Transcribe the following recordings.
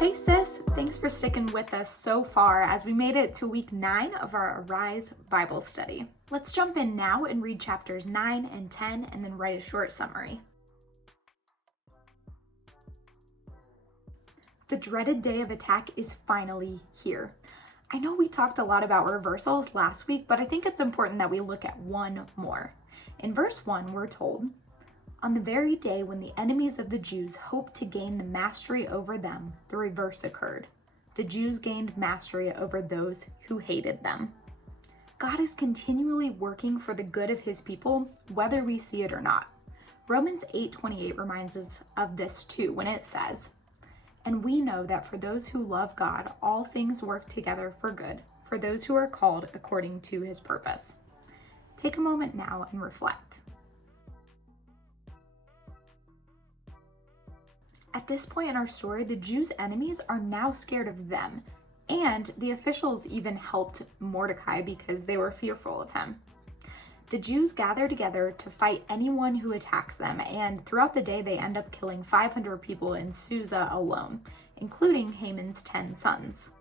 Hey sis, thanks for sticking with us so far as we made it to week 9 of our Arise Bible study. Let's jump in now and read chapters 9 and 10 and then write a short summary. The dreaded day of attack is finally here. I know we talked a lot about reversals last week, but I think it's important that we look at one more. In verse 1, we're told, "On the very day when the enemies of the Jews hoped to gain the mastery over them, the reverse occurred. The Jews gained mastery over those who hated them." God is continually working for the good of his people, whether we see it or not. Romans 8:28 reminds us of this too when it says, "And we know that for those who love God, all things work together for good, for those who are called according to his purpose." Take a moment now and reflect. At this point in our story, the Jews' enemies are now scared of them, and the officials even helped Mordecai because they were fearful of him. The Jews gather together to fight anyone who attacks them, and throughout the day they end up killing 500 people in Susa alone, including Haman's 10 sons.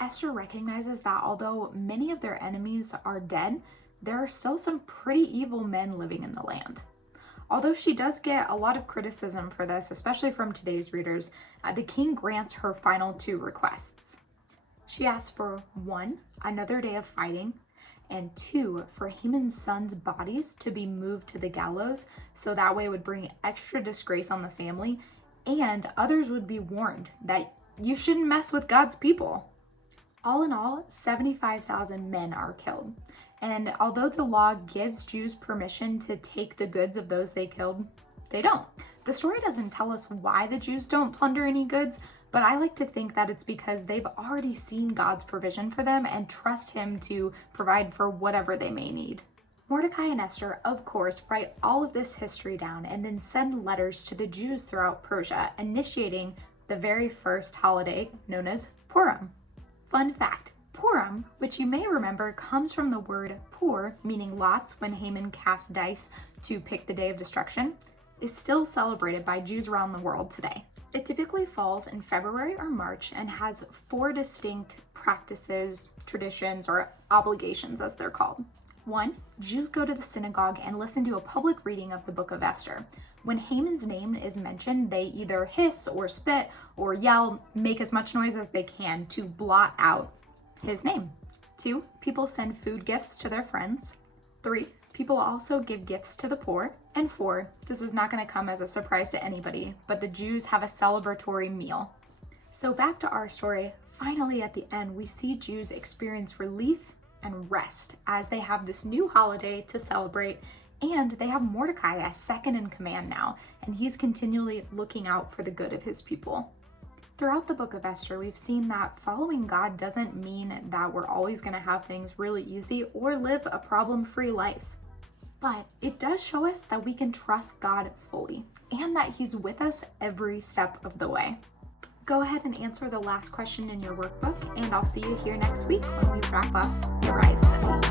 Esther recognizes that although many of their enemies are dead, there are still some pretty evil men living in the land. Although she does get a lot of criticism for this, especially from today's readers, the king grants her final 2 requests. She asks for 1, another day of fighting, and 2, for Haman's sons' bodies to be moved to the gallows, so that way it would bring extra disgrace on the family, and others would be warned that you shouldn't mess with God's people. All in all, 75,000 men are killed. And although the law gives Jews permission to take the goods of those they killed, they don't. The story doesn't tell us why the Jews don't plunder any goods, but I like to think that it's because they've already seen God's provision for them and trust him to provide for whatever they may need. Mordecai and Esther, of course, write all of this history down and then send letters to the Jews throughout Persia, initiating the very first holiday known as Purim. Fun fact, Purim, which you may remember, comes from the word pur, meaning lots when Haman cast dice to pick the day of destruction, is still celebrated by Jews around the world today. It typically falls in February or March and has 4 distinct practices, traditions, or obligations as they're called. 1, Jews go to the synagogue and listen to a public reading of the book of Esther. When Haman's name is mentioned, they either hiss or spit or yell, make as much noise as they can to blot out his name. 2, people send food gifts to their friends. 3, people also give gifts to the poor. And 4, this is not going to come as a surprise to anybody, but the Jews have a celebratory meal. So back to our story, finally at the end, we see Jews experience relief and rest as they have this new holiday to celebrate, and they have Mordecai as second in command now, and he's continually looking out for the good of his people. Throughout the book of Esther, we've seen that following God doesn't mean that we're always going to have things really easy or live a problem-free life. But it does show us that we can trust God fully and that he's with us every step of the way. Go ahead and answer the last question in your workbook, and I'll see you here next week when we wrap up the Arise study.